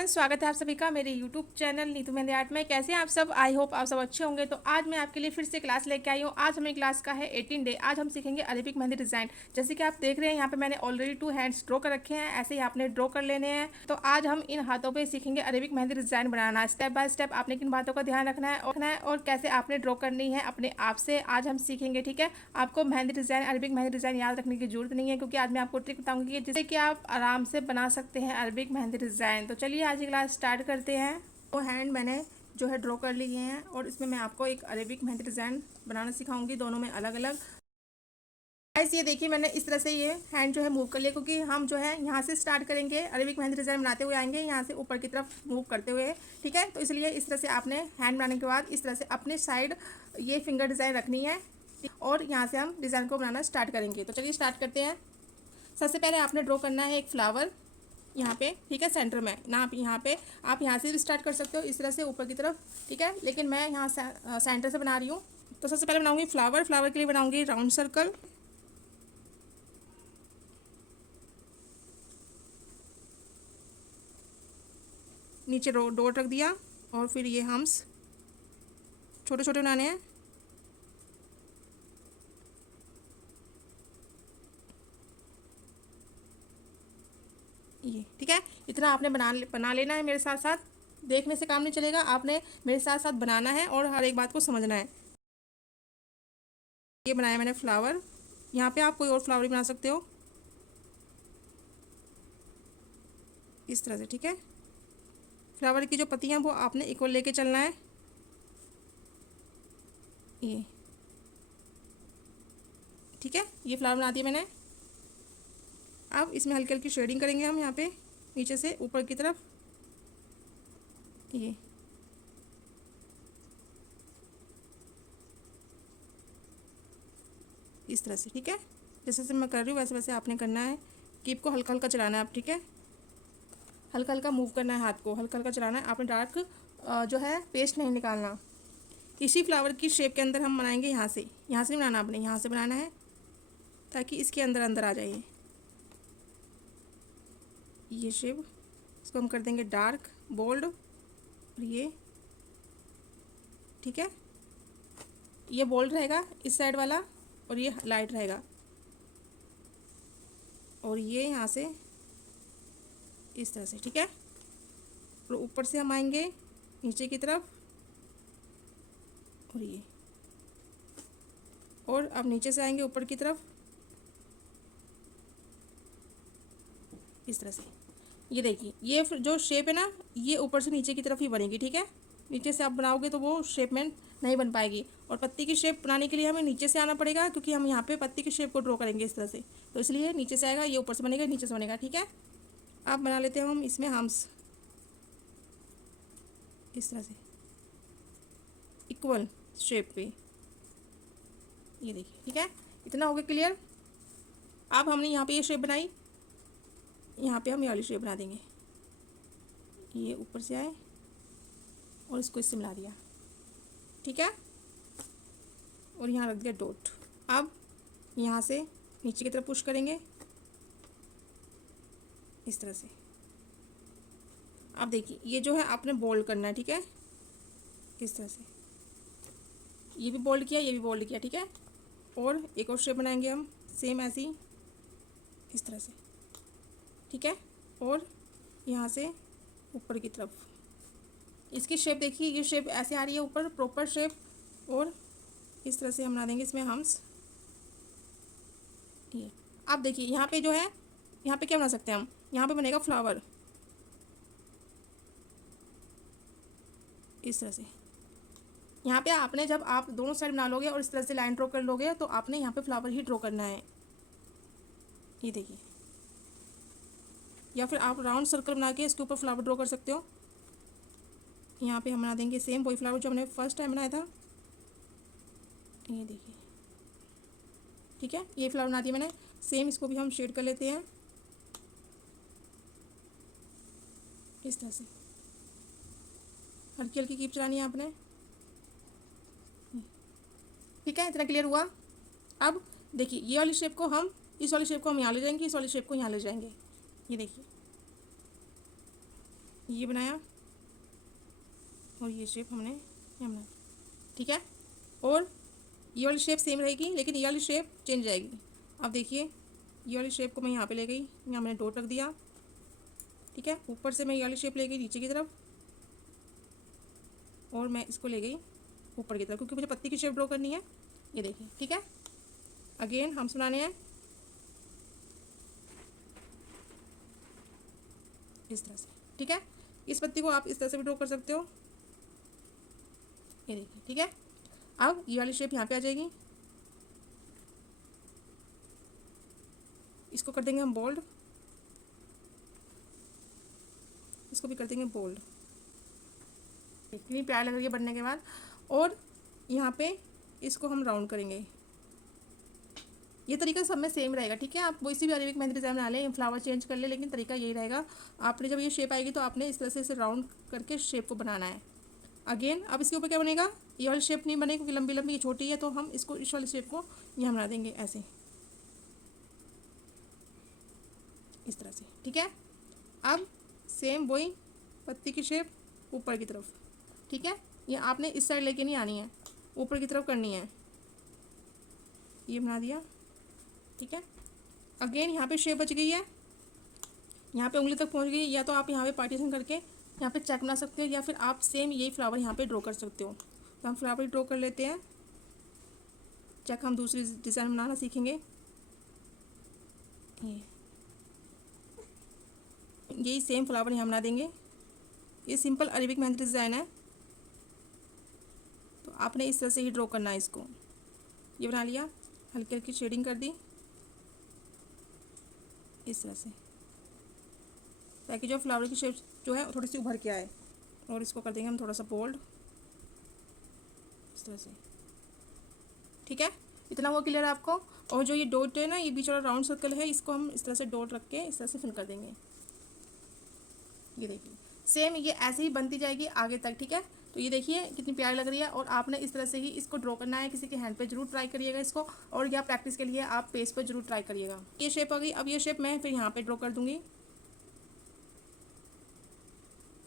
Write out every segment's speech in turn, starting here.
Everyone, स्वागत है आप सभी का मेरे YouTube channel Neetu mehndi art में। कैसे हैं आप सब? आई होप आप सब अच्छे होंगे। तो आज मैं आपके लिए फिर से क्लास लेके आई हूँ। आज हमें क्लास का है 18 डे। आज हम सीखेंगे अरेबिक मेहंदी डिज़ाइन। जैसे कि आप देख रहे हैं यहाँ पे मैंने ऑलरेडी 2 हैंड्स ड्रॉ कर रखे हैं, ऐसे ही आपने ड्रॉ कर लेने हैं। तो आज हम इन हाथों पर सीखेंगे Arabic mehndi design banana. Step by step आपने किन बातों का ध्यान रखना है और कैसे आपने ड्रॉ करनी है अपने आप से, आज हम सीखेंगे। ठीक है, आपको mehndi design, Arabic mehndi design याद रखने की जरूरत नहीं है, क्योंकि आज मैं आपको ट्रिक बताऊंगी जिससे कि आप आराम से बना सकते हैं अरेबिक मेहंदी डिज़ाइन। तो चलिए आज की क्लास स्टार्ट करते हैं। तो हैंड मैंने जो है ड्रॉ कर लिए हैं और इसमें मैं आपको एक अरेबिक मेहंदी डिज़ाइन बनाना सिखाऊंगी, दोनों में अलग अलग। गाइस ये देखिए, मैंने इस तरह से ये हैंड जो है मूव कर लिया, क्योंकि हम जो है यहाँ से स्टार्ट करेंगे, अरेबिक मेहंदी डिज़ाइन बनाते हुए आएंगे यहाँ से ऊपर की तरफ मूव करते हुए। ठीक है, तो इसलिए इस तरह से आपने हैंड बनाने के बाद इस तरह से अपने साइड ये फिंगर डिज़ाइन रखनी है और यहाँ से हम डिज़ाइन को बनाना स्टार्ट करेंगे। तो चलिए स्टार्ट करते हैं। सबसे पहले आपने ड्रॉ करना है एक फ्लावर यहाँ पे, ठीक है, सेंटर में ना। आप यहाँ से भी स्टार्ट कर सकते हो इस तरह से ऊपर की तरफ, ठीक है, लेकिन मैं यहाँ सेंटर से बना रही हूँ। तो सबसे पहले बनाऊंगी फ्लावर। फ्लावर के लिए बनाऊंगी राउंड सर्कल, नीचे डॉट रख दिया और फिर ये हम्स छोटे छोटे बनाने हैं। ये ठीक है, इतना आपने बना लेना है। मेरे साथ साथ देखने से काम नहीं चलेगा, आपने मेरे साथ साथ बनाना है और हर एक बात को समझना है। ये बनाया मैंने फ्लावर, यहाँ पे आप कोई और फ्लावर भी बना सकते हो इस तरह से। ठीक है, फ्लावर की जो पत्तियाँ वो आपने इक्वल लेके चलना है। ये ठीक है, ये फ्लावर बना दिया मैंने। अब इसमें हल्की हल्की शेडिंग करेंगे हम यहाँ पे नीचे से ऊपर की तरफ। ये इस तरह से, ठीक है, जैसे जैसे मैं कर रही हूँ वैसे वैसे आपने करना है। कीप को हल्का हल्का चलाना है आप, ठीक है, हल्का हल्का मूव करना है, हाथ को हल्का हल्का चलाना है। आपने डार्क जो है पेस्ट नहीं निकालना। इसी फ्लावर की शेप के अंदर हम बनाएंगे, यहाँ से नहीं बनाना, आपने यहाँ से बनाना है ताकि इसके अंदर अंदर आ जाए ये शेप। इसको हम कर देंगे डार्क बोल्ड, और ये ठीक है, ये बोल्ड रहेगा इस साइड वाला और ये लाइट रहेगा। और ये यहाँ से इस तरह से, ठीक है, और ऊपर से हम आएंगे नीचे की तरफ और ये, और अब नीचे से आएंगे ऊपर की तरफ इस तरह से। ये देखिए, ये जो शेप है ना, ये ऊपर से नीचे की तरफ ही बनेगी। ठीक है, नीचे से आप बनाओगे तो वो शेप में नहीं बन पाएगी। और पत्ती की शेप बनाने के लिए हमें नीचे से आना पड़ेगा, क्योंकि हम यहाँ पे पत्ती की शेप को ड्रॉ करेंगे इस तरह से। तो इसलिए नीचे से आएगा, ये ऊपर से बनेगा, नीचे से बनेगा। ठीक है, अब बना लेते हैं हम इसमें हम्स इस तरह से इक्वल शेप पे। ये देखिए, ठीक है, इतना हो गया क्लियर। अब हमने यहाँ पे ये शेप बनाई, यहाँ पे हम ये वाली शेप बना देंगे। ये ऊपर से आए और इसको इससे मिला दिया, ठीक है, और यहाँ रख दिया डॉट। अब यहाँ से नीचे की तरफ पुश करेंगे इस तरह से। अब देखिए, ये जो है आपने बोल्ड करना है, ठीक है, इस तरह से। ये भी बोल्ड किया, ये भी बोल्ड किया, ठीक है। और एक और शेप बनाएंगे हम सेम ऐसी इस तरह से, ठीक है, और यहाँ से ऊपर की तरफ इसकी शेप देखिए, ये शेप ऐसे आ रही है ऊपर, प्रॉपर शेप। और इस तरह से हम बना देंगे इसमें हम्स। ये अब देखिए, यहाँ पे जो है, यहाँ पे क्या बना सकते हैं हम, यहाँ पे बनेगा फ्लावर इस तरह से। यहाँ पे आपने जब आप दोनों साइड बना लोगे और इस तरह से लाइन ड्रॉ कर लोगे, तो आपने यहाँ पे फ्लावर ही ड्रॉ करना है। ये देखिए, या फिर आप राउंड सर्कल बना के इसके ऊपर फ्लावर ड्रॉ कर सकते हो। यहाँ पे हम बना देंगे सेम वही फ्लावर जो हमने फर्स्ट टाइम बनाया था। ये देखिए, ठीक है, ये फ्लावर बना दिया मैंने। सेम इसको भी हम शेड कर लेते हैं इस तरह से। हल्की हल्की कीप चलानी है आपने, ठीक है, इतना क्लियर हुआ। अब देखिए, ये वाली शेप को हम, इस वाली शेप को हम यहाँ ले जाएंगे, इस वाली शेप को यहाँ ले जाएंगे। ये देखिए, ये बनाया और ये शेप हमने यहाँ बनाया, ठीक है। और ये वाली शेप सेम रहेगी लेकिन ये वाली शेप चेंज जाएगी। अब देखिए ये वाली शेप को मैं यहाँ पे ले गई, यहाँ मैंने डॉट रख दिया, ठीक है। ऊपर से मैं ये वाली शेप ले गई नीचे की तरफ और मैं इसको ले गई ऊपर की तरफ क्योंकि मुझे पत्ती की शेप ड्रॉ करनी है। ये देखिए, ठीक है। अगेन हम बनाने हैं इस तरह से, ठीक है। इस पत्ती को आप इस तरह से भी ड्रॉ कर सकते हो, ये देखिए, ठीक है। अब ये वाली शेप यहाँ पे आ जाएगी, इसको कर देंगे हम बोल्ड, इसको भी कर देंगे बोल्ड, इतनी प्यार लग रही है बनने के बाद। और यहाँ पे इसको हम राउंड करेंगे। ये तरीका सब में सेम रहेगा, ठीक है। आप वो इसी भी अरेबिक मेहंदी डिज़ाइन बना लें, फ्लावर चेंज कर ले, लेकिन तरीका यही रहेगा। आपने जब ये शेप आएगी तो आपने इस तरह से इसे राउंड करके शेप को बनाना है। अगेन अब इसके ऊपर क्या बनेगा, ये वाली शेप नहीं बनेगी क्योंकि लंबी लंबी ये छोटी है, तो हम इसको इस वाली शेप को यहाँ बना देंगे ऐसे, इस तरह से, ठीक है। अब सेम वही पत्ती की शेप ऊपर की तरफ, ठीक है। ये आपने इस साइड लेके नहीं आनी है, ऊपर की तरफ करनी है। ये बना दिया, ठीक है। अगेन यहाँ पे शेप बच गई है, यहाँ पे उंगली तक पहुँच गई। या तो आप यहाँ पे पार्टीशन करके यहाँ पे चेक बना सकते हो या फिर आप सेम यही फ्लावर यहाँ पे ड्रॉ कर सकते हो। तो हम फ्लावर ड्रॉ कर लेते हैं, चेक हम दूसरी डिज़ाइन बनाना सीखेंगे। यही सेम फ्लावर यहाँ बना देंगे। ये सिंपल अरेबिक मेहंदी डिज़ाइन है, तो आपने इस तरह से ही ड्रॉ करना है इसको। ये बना लिया, हल्की हल्की शेडिंग कर दी इस तरह से, ताकि जो फ्लावर की शेप जो है थोड़ी सी उभर के आए। और इसको कर देंगे हम थोड़ा सा बोल्ड इस तरह से, ठीक है। इतना हुआ क्लियर है आपको। और जो ये डॉट है ना, ये बीच वाला राउंड सर्कल है, इसको हम इस तरह से डॉट रख के इस तरह से फिल कर देंगे। ये देखिए सेम ये ऐसे ही बनती जाएगी आगे तक, ठीक है। तो ये देखिए कितनी प्यारी लग रही है। और आपने इस तरह से ही इसको ड्रॉ करना है। किसी के हैंड पे जरूर ट्राई करिएगा इसको, और या प्रैक्टिस के लिए आप पेज पर जरूर ट्राई करिएगा। ये शेप आ गई। अब ये शेप मैं फिर यहाँ पे ड्रॉ कर दूँगी,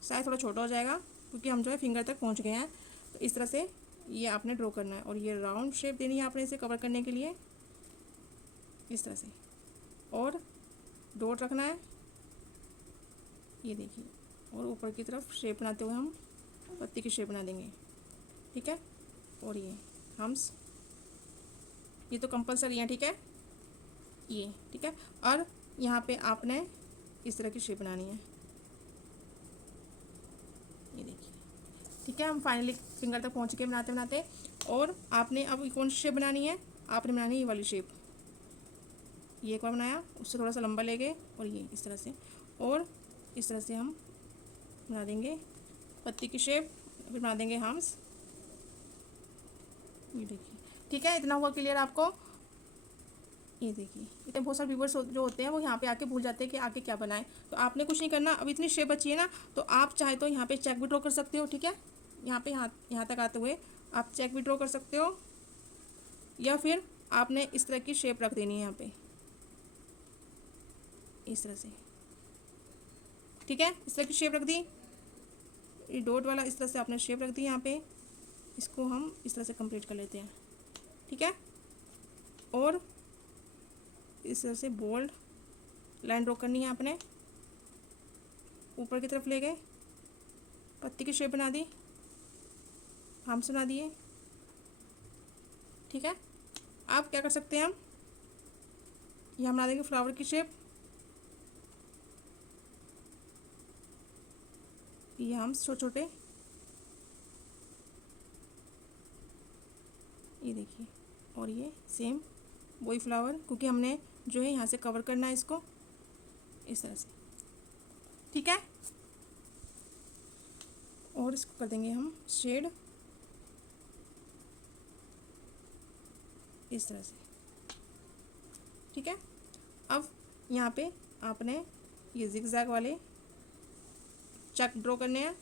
शायद थोड़ा छोटा हो जाएगा क्योंकि हम जो है फिंगर तक पहुँच गए हैं। तो इस तरह से ये आपने ड्रॉ करना है और ये राउंड शेप देनी है आपने इसे कवर करने के लिए, इस तरह से। और डॉट रखना है, ये देखिए। और ऊपर की तरफ शेप बनाते हुए हम पत्ती की शेप बना देंगे, ठीक है। और ये हम्स, ये तो कंपलसरी है, ठीक है, ये ठीक है। और यहाँ पे आपने इस तरह की शेप बनानी है, ये देखिए, ठीक है। हम फाइनली फिंगर तक पहुँच के बनाते बनाते। और आपने अब कौन सी शेप बनानी है, आपने बनानी है ये वाली शेप। ये एक बार बनाया, उससे थोड़ा सा लंबा ले गए और ये इस तरह से। और इस तरह से हम बना देंगे पत्ती की शेप, फिर बना देंगे हम्स, ये देखिए, ठीक है। इतना हुआ क्लियर आपको। ये देखिए, इतने बहुत सारे व्यूवर्स जो होते हैं वो यहाँ पे आके भूल जाते हैं कि आगे क्या बनाएं। तो आपने कुछ नहीं करना। अब इतनी शेप बची है ना, तो आप चाहे तो यहाँ पे चेक भी ड्रॉ कर सकते हो, ठीक है। यहाँ पे यहाँ तक आते हुए आप चेक भी ड्रॉ कर सकते हो, या फिर आपने इस तरह की शेप रख देनी है यहाँ पे, इस तरह से, ठीक है। इस तरह की शेप रख दी, ये डॉट वाला इस तरह से आपने शेप रख दी यहाँ पे। इसको हम इस तरह से कंप्लीट कर लेते हैं, ठीक है। और इस तरह से बोल्ड लाइन ड्रॉ करनी है आपने, ऊपर की तरफ ले गए, पत्ती की शेप बना दी, हम्स बना दिए, ठीक है। आप क्या कर सकते हैं, हम यहाँ बना देंगे फ्लावर की शेप, ये हम्स छोटे छोटे, ये देखिए। और ये सेम वही फ्लावर, क्योंकि हमने जो है यहाँ से कवर करना है इसको इस तरह से, ठीक है। और इसको कर देंगे हम शेड इस तरह से, ठीक है। अब यहाँ पे आपने ये जिगजैग वाले चेक ड्रॉ करने हैं,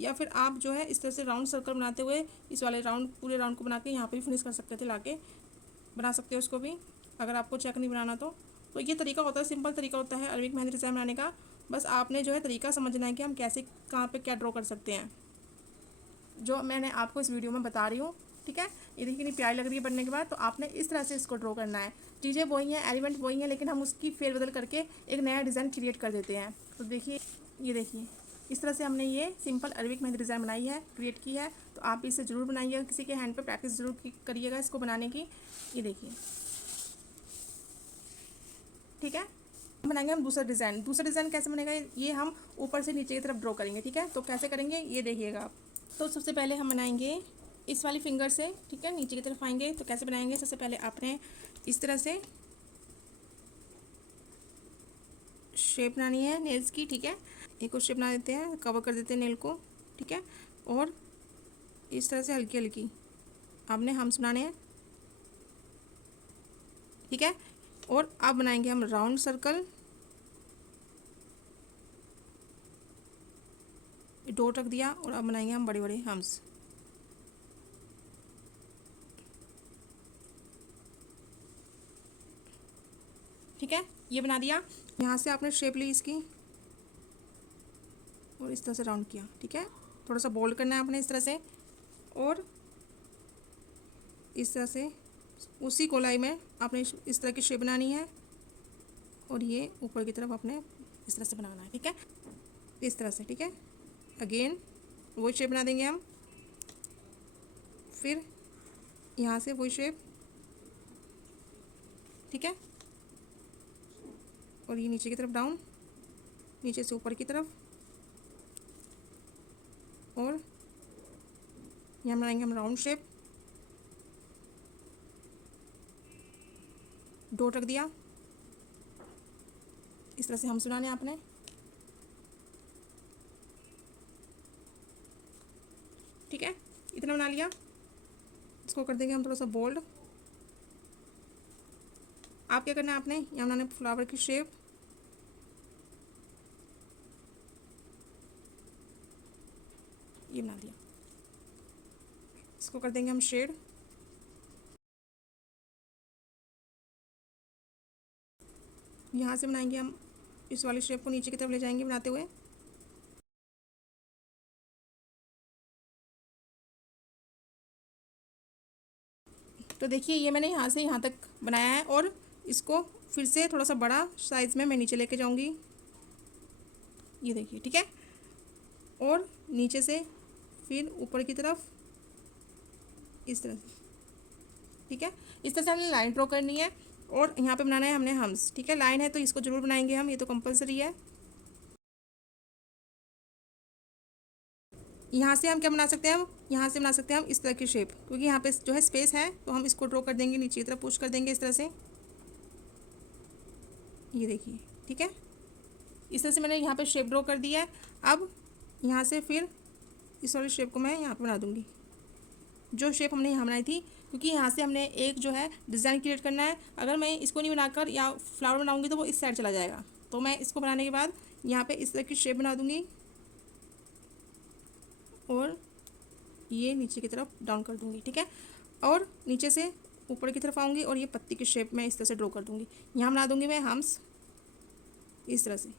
या फिर आप जो है इस तरह से राउंड सर्कल बनाते हुए इस वाले राउंड पूरे राउंड को बना के यहाँ पे भी फिनिश कर सकते थे, लाके बना सकते हो उसको भी, अगर आपको चेक नहीं बनाना तो। तो ये तरीका होता है, सिंपल तरीका होता है अरबिक मेहंदी डिज़ाइन बनाने का। बस आपने जो है तरीका समझना है कि हम कैसे कहाँ पे क्या ड्रॉ कर सकते हैं, जो मैंने आपको इस वीडियो में बता रही हूँ। ठीक है, ये देखिए कितनी प्यारी लग रही है बनने के बाद। तो आपने इस तरह से इसको ड्रॉ करना है। चीज़ें वही हैं, एलिमेंट वही हैं, लेकिन हम उसकी फेरबदल करके एक नया डिज़ाइन क्रिएट कर देते हैं। तो देखिए, ये देखिए इस तरह से हमने ये सिंपल अरबिक मेहंदी डिज़ाइन बनाई है, क्रिएट की है। तो आप इसे ज़रूर बनाइएगा, किसी के हैंड पे प्रैक्टिस ज़रूर करिएगा इसको बनाने की। ये देखिए, ठीक है। बनाएंगे हम दूसरा डिज़ाइन। दूसरा डिज़ाइन कैसे बनेगा, ये हम ऊपर से नीचे की तरफ ड्रॉ करेंगे। ठीक है, तो कैसे करेंगे ये देखिएगा आप। तो सबसे पहले हम बनाएंगे इस वाली फिंगर से। ठीक है, नीचे की तरफ आएंगे। तो कैसे बनाएंगे, सबसे पहले आपने इस तरह से शेप बनानी है नेल्स की। ठीक है, एक और शेप बना देते हैं, कवर कर देते हैं नेल को। ठीक है, और इस तरह से हल्की हल्की आपने हम्स बनाने हैं। ठीक है, और अब बनाएंगे हम राउंड सर्कल, डॉट रख दिया, और अब बनाएंगे हम बड़े बड़े हम्स। ठीक है, ये बना दिया। यहाँ से आपने शेप ली इसकी और इस तरह से राउंड किया। ठीक है, थोड़ा सा बोल्ड करना है आपने इस तरह से, और इस तरह से उसी गोलाई में आपने इस तरह की शेप बनानी है, और ये ऊपर की तरफ आपने इस तरह से बनाना है। ठीक है, इस तरह से। ठीक है, अगेन वही शेप बना देंगे हम, फिर यहाँ से वही शेप। ठीक है, और ये नीचे की तरफ डाउन, नीचे से ऊपर की तरफ, और यहाँ बनाएंगे हम राउंड शेप, डॉट रख दिया। इस तरह से हम सुनाने आपने। ठीक है, इतना बना लिया। इसको कर देंगे हम थोड़ा सा बोल्ड। आप क्या करना है, आपने यहाँ बनाने फ्लावर की शेप, ये बना दिया। इसको कर देंगे हम शेड। यहाँ से बनाएंगे हम इस वाली शेप को नीचे की तरफ ले जाएंगे बनाते हुए। तो देखिए, ये मैंने यहाँ से यहाँ तक बनाया है, और इसको फिर से थोड़ा सा बड़ा साइज़ में मैं नीचे लेके जाऊँगी। ये देखिए, ठीक है, और नीचे से फिर ऊपर की तरफ इस तरह से। ठीक है, इस तरह से हमने लाइन ड्रॉ करनी है, और यहाँ पे बनाना है हमने हम्स। ठीक है, लाइन है तो इसको जरूर बनाएंगे हम, ये तो कंपलसरी है। यहाँ से हम क्या बना सकते हैं, हम यहाँ से बना सकते हैं हम इस तरह की शेप, क्योंकि यहाँ पे जो है स्पेस है, तो हम इसको ड्रॉ कर देंगे, नीचे की तरफ पुश कर देंगे इस तरह से। ये देखिए, ठीक है, इस तरह से मैंने यहाँ पे शेप ड्रॉ कर दिया है। अब यहाँ से फिर इस वाली शेप को मैं यहाँ पे बना दूँगी, जो शेप हमने यहाँ बनाई थी, क्योंकि यहाँ से हमने एक जो है डिज़ाइन क्रिएट करना है। अगर मैं इसको नहीं बनाकर या फ्लावर बनाऊँगी तो वो इस साइड चला जाएगा। तो मैं इसको बनाने के बाद यहाँ पे इस तरह की शेप बना दूँगी, और ये नीचे की तरफ डाउन कर दूँगी। ठीक है, और नीचे से ऊपर की तरफ आऊँगी, और ये पत्ती की शेप में इस तरह से ड्रॉ कर दूँगी। यहाँ बना दूँगी मैं हम्स इस तरह से।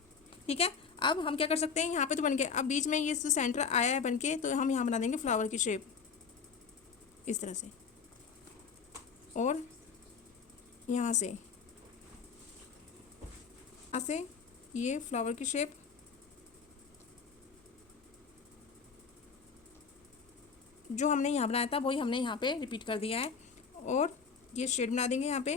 ठीक है, अब हम क्या कर सकते हैं, यहाँ पे तो बन गया। अब बीच में ये जो सेंटर आया है बन के, तो हम यहाँ बना देंगे फ्लावर की शेप इस तरह से, और यहाँ से ऐसे ये फ्लावर की शेप, जो हमने यहाँ बनाया था वही हमने यहाँ पे रिपीट कर दिया है, और ये शेड बना देंगे यहाँ पे।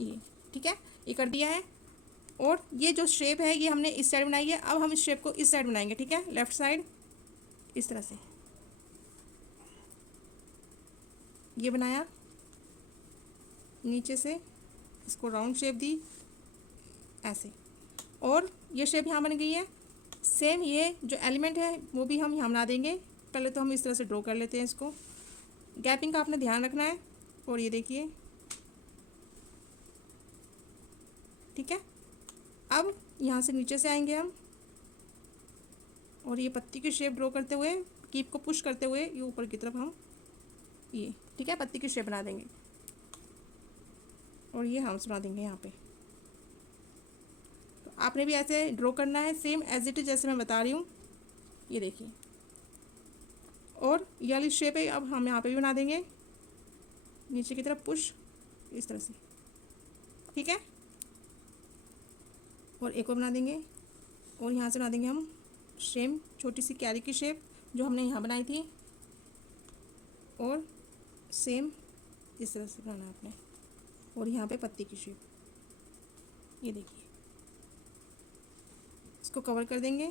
ये ठीक है, ये कर दिया है, और ये जो शेप है ये हमने इस साइड बनाई है। अब हम इस शेप को इस साइड बनाएंगे। ठीक है, लेफ्ट साइड इस तरह से ये बनाया, नीचे से इसको राउंड शेप दी ऐसे, और ये शेप यहाँ बन गई है। सेम ये जो एलिमेंट है वो भी हम यहाँ बना देंगे। पहले तो हम इस तरह से ड्रॉ कर लेते हैं इसको, गैपिंग का आपने ध्यान रखना है। और ये देखिए, ठीक है, अब यहाँ से नीचे से आएंगे हम, और ये पत्ती की शेप ड्रॉ करते हुए, कीप को पुश करते हुए ये ऊपर की तरफ हम ये ठीक है, पत्ती की शेप बना देंगे और ये हम्स बना देंगे यहाँ पे। तो आपने भी ऐसे ड्रॉ करना है सेम एज इट इज जैसे मैं बता रही हूँ, ये देखिए। और ये वाली शेप है अब हम यहाँ पे भी बना देंगे, नीचे की तरफ पुश इस तरह से, ठीक है। और एक और बना देंगे और यहाँ से बना देंगे हम सेम छोटी सी कैरी की शेप जो हमने यहाँ बनाई थी, और सेम इस तरह से बनाना है आपने। और यहाँ पे पत्ती की शेप, ये देखिए। इसको कवर कर देंगे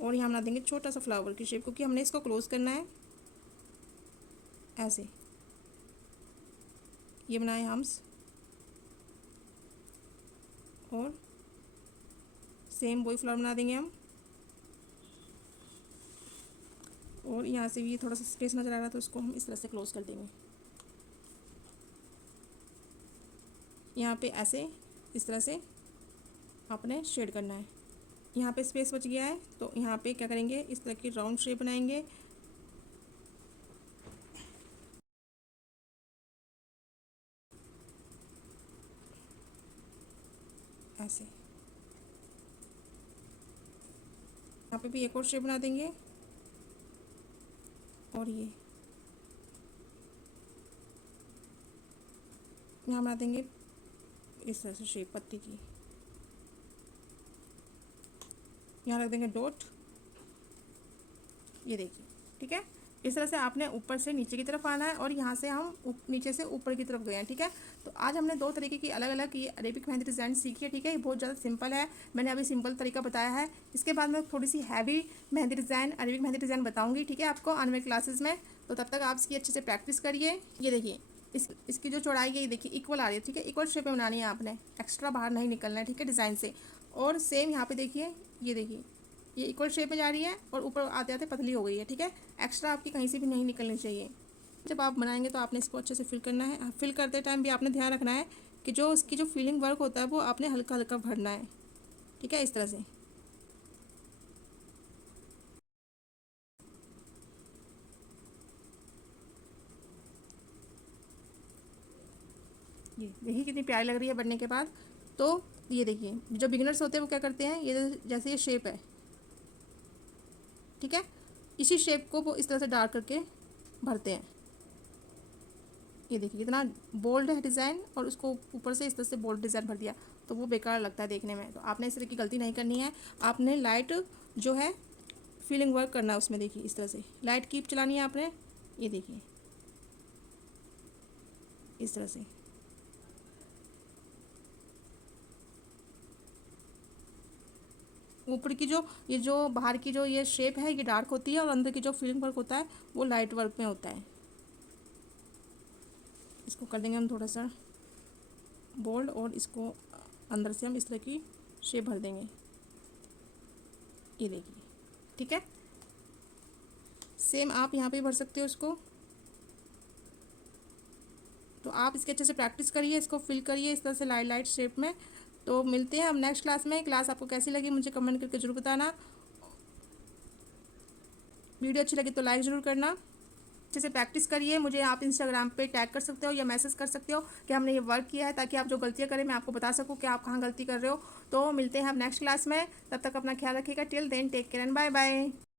और यहाँ बना देंगे छोटा सा फ्लावर की शेप, क्योंकि हमने इसको क्लोज करना है ऐसे। ये बनाए हम्स और सेम वही फ्लावर बना देंगे हम। और यहाँ से भी ये थोड़ा सा स्पेस नज़र आ रहा है तो इसको हम इस तरह से क्लोज कर देंगे। यहाँ पे ऐसे इस तरह से आपने शेड करना है। यहाँ पे स्पेस बच गया है तो यहाँ पे क्या करेंगे, इस तरह की राउंड शेप बनाएंगे। ऐसे यहाँ पे भी एक और शेप बना देंगे और ये यहाँ बना देंगे इस तरह से शेप पत्ती की। यहाँ रख देंगे डॉट, ये देखिए, ठीक है। इस तरह से आपने ऊपर से नीचे की तरफ आना है और यहाँ से हम नीचे से ऊपर की तरफ गए हैं, ठीक है। तो आज हमने दो तरीके की अलग अलग ये अरेबिक मेहंदी डिज़ाइन सीखी है, ठीक है। ये बहुत ज़्यादा सिंपल है, मैंने अभी सिंपल तरीका बताया है। इसके बाद मैं थोड़ी सी heavy mehndi design Arabic mehndi design बताऊँगी, ठीक है, आपको आने वाली क्लासेस में। तो तब तक आप इसकी अच्छे से प्रैक्टिस करिए। ये देखिए इसकी जो चौड़ाई है ये देखिए इक्वल आ रही है, ठीक है। इक्वल शेप में बनानी है आपने, एक्स्ट्रा बाहर नहीं निकलना है, ठीक है, डिज़ाइन से। और सेम यहाँ पे देखिए, ये देखिए ये इक्वल शेप में जा रही है और ऊपर आते आते पतली हो गई है, ठीक है। एक्स्ट्रा आपकी कहीं से भी नहीं निकलनी चाहिए। जब आप बनाएंगे तो आपने इसको अच्छे से फिल करना है। फिल करते टाइम भी आपने ध्यान रखना है कि जो इसकी जो फीलिंग वर्क होता है वो आपने हल्का हल्का भरना है, ठीक है, इस तरह से। ये देखिए कितनी प्यारी लग रही है बनने के बाद। तो ये देखिए जो बिगिनर्स होते हैं वो क्या करते हैं, ये जैसे ये शेप है, ठीक है, इसी शेप को वो इस तरह से डार्क करके भरते हैं। ये देखिए कितना बोल्ड है डिज़ाइन और उसको ऊपर से इस तरह से बोल्ड डिज़ाइन भर दिया तो वो बेकार लगता है देखने में। तो आपने इस तरह की गलती नहीं करनी है, आपने लाइट जो है फीलिंग वर्क करना है उसमें। देखिए इस तरह से लाइट कीप चलानी है आपने, ये देखिए इस तरह से। ऊपर की जो ये जो बाहर की जो ये शेप है ये डार्क होती है और अंदर की जो फीलिंग वर्क होता है वो लाइट वर्क में होता है। इसको कर देंगे हम थोड़ा सा बोल्ड और इसको अंदर से हम इस तरह की शेप भर देंगे, ये देखिए, ठीक है। सेम आप यहाँ पे भर सकते हो इसको। तो आप इसके अच्छे से प्रैक्टिस करिए, इसको फिल करिए इस तरह से लाइट लाइट शेप में। तो मिलते हैं हम नेक्स्ट क्लास में। क्लास आपको कैसी लगी मुझे कमेंट करके ज़रूर बताना। वीडियो अच्छी लगी तो लाइक ज़रूर करना। अच्छे से प्रैक्टिस करिए। मुझे आप इंस्टाग्राम पे टैग कर सकते हो या मैसेज कर सकते हो कि हमने ये वर्क किया है, ताकि आप जो गलतियाँ करें मैं आपको बता सकूँ कि आप कहाँ गलती कर रहे हो। तो मिलते हैं हम नेक्स्ट क्लास में, तब तक अपना ख्याल रखिएगा। Till then take care and bye bye.